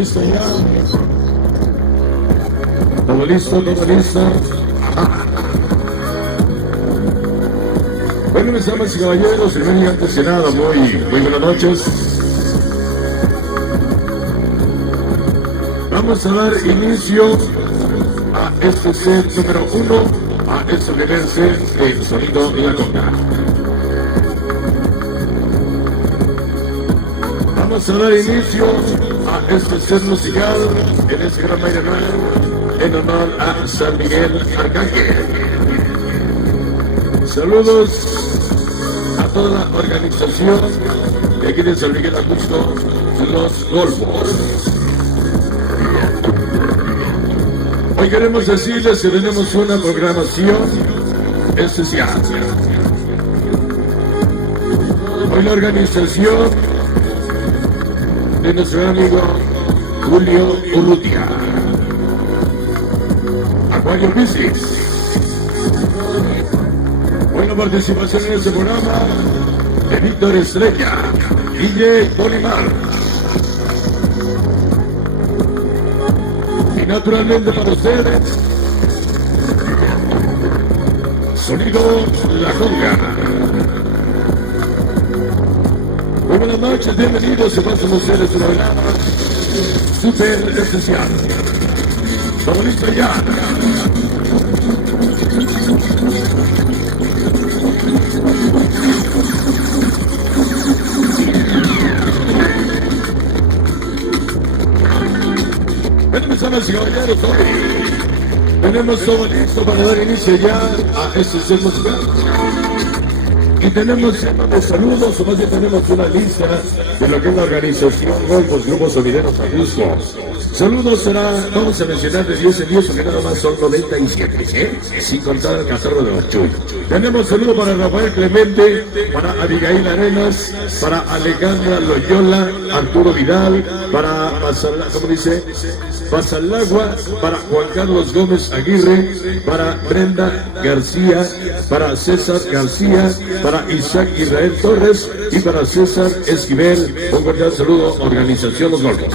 listo ya? ¿Todo listo? ¿Todo listo? Bueno, mis damas y caballeros, primero y antes de nada, muy buenas noches. Vamos a dar inicio a este set número 1, a este primer set de Sonido La Conga. Vamos a dar inicio a este set musical en este gran baile en honor a San Miguel Arcángel. Saludos a toda la organización de aquí de San Miguel Acusco, Los Golfos. Hoy queremos decirles que tenemos una programación especial. Hoy la organización de nuestro amigo Julio Urrutia, Acuario Business. Buena participación en este programa de Víctor Estrella, DJ Polimar. Y naturalmente para ustedes, Sonido La Conga. Muy buenas noches, bienvenidos y pasen ustedes una programa súper especial. ¿Todo listo ya? Bueno, mis damas y caballeros, hoy tenemos todo listo para dar inicio ya a este set musical. Y tenemos de saludos, o más bien tenemos una lista de lo que es la organización Golfos Grupos Sonideros Acusco. Saludos vamos a mencionar de 10 en 10, porque nada más son 97, sin contar el catarro de Ochuy. Tenemos saludo para Rafael Clemente, para Abigail Arenas, para Alejandra Loyola, Arturo Vidal, para Pasalagua, para Juan Carlos Gómez Aguirre, para Brenda García, para César García, para Isaac Israel Torres y para César Esquivel. Un cordial saludo, Organización Los Golfos.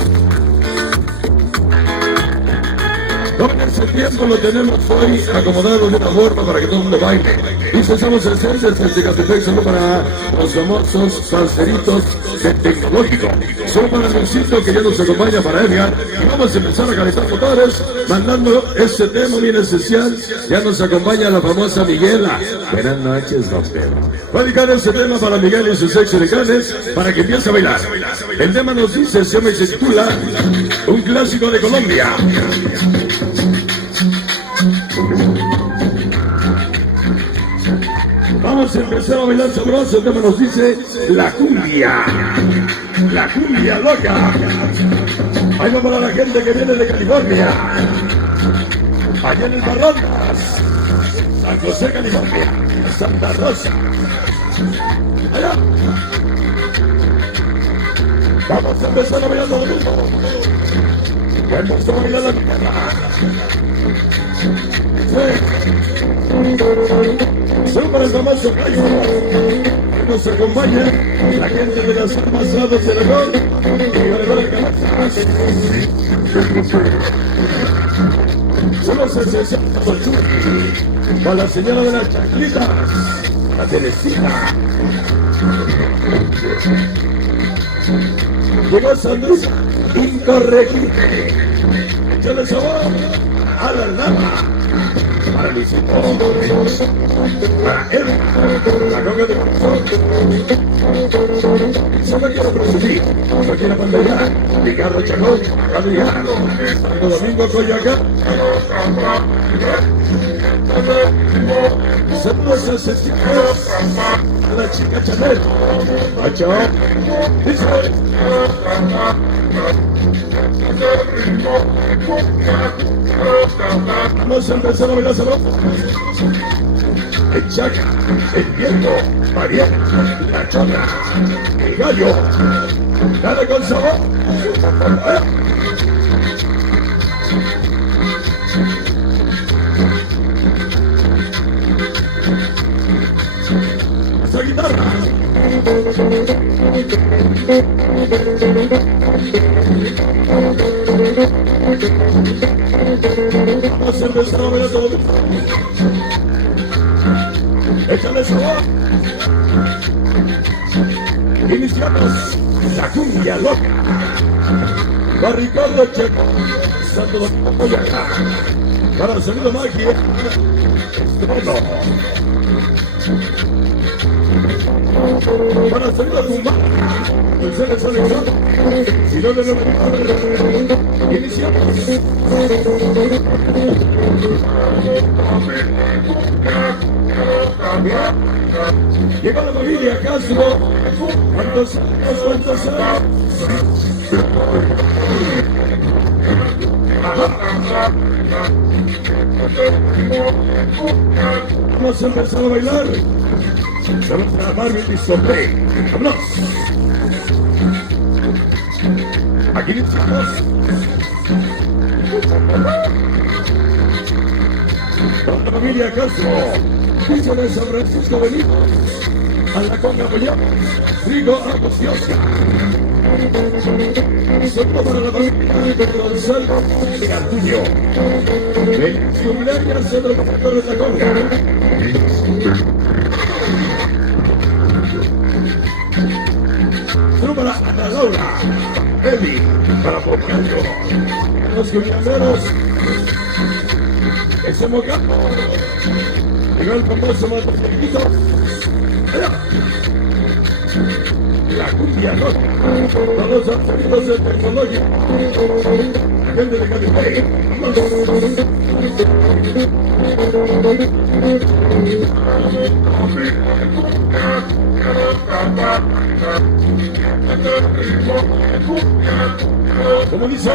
Ese tiempo lo tenemos hoy acomodado de una forma para que todo el mundo baile. Y empezamos a hacer desde Tecatepec solo para los famosos salseritos de Tecnológico. Solo para Luisito, que ya nos acompaña, para Edgar. Y vamos a empezar a calentar motores, mandando este tema bien especial. Ya nos acompaña la famosa Miguela. Buenas noches, don Pedro. Va a dedicar este tema para Miguel y sus ex electrones para que empiece a bailar. El tema nos dice, se titula Un Clásico de Colombia. Vamos a empezar a bailar sabroso. El tema nos dice la cumbia loca. Ahí va para la gente que viene de California, allá en el Barrandas, San José, California, Santa Rosa, allá. Vamos a empezar a bailar todo el mundo. Vamos a bailar la guitarra. Solo para el famoso Cayo. Nos acompaña la gente de las armas lados de Aragón y Guadalajara Cabazas. Solo se necesita para la señora de las chanclitas, la Teresita. Llegó Sandrita, incorregible. Échale sabor a la lava. Para Luisito, para él, la Conga de Corazón. Solo quiero presumir, aquí en la pantalla, Ricardo Chacón, Adriano, Santo Domingo, Coyoacán. Saludos a Cecilia, a la chica Chanel, a Chao, dice. Vamos a empezar a bailar sabroso. El Chaca, el Viento, María, la Chona, el Gallo. Dale con sabor. Esa guitarra. Vamos a empezar a ver todo. Échale sabor. Iniciamos la cumbia loca. Va Ricardo Checo, Santo Domingo, Boyacá. Para el sonido magia. Estreno. Para el sonido tumba. Mercedes Alexander. Si no le iniciamos. Llega la familia Castro. ¿Cuántos años? ¿Cuántos años? Vamos a empezar a bailar. Vamos a Marvin y Sombray. ¡Vámonos! Aquí iniciamos. Con la familia Castro. Piso de San Francisco venimos. A la conga apoyamos. Rigo Agostiosa. Saludos para la familia de Gonzalo y Artuño. Feliz cumpleaños de los directores de la conga. Saludos para Ana Laura. Eddie para Bocayo. Los cuñaderos. Ese Mocampo. Llegó el famoso Matosito. La cumbia loca. Todos los amigos de tecnología. La gente de Catepec. Como dice,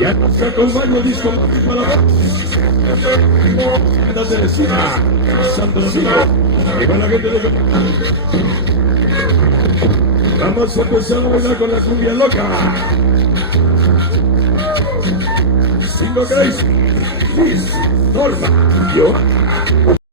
ya nos acompaña el disco para la voz. De Resina, Santo Domingo, y con la gente de... Vamos a empezar a bailar con la cumbia loca. 5 Grace, Liz, Norma, yo.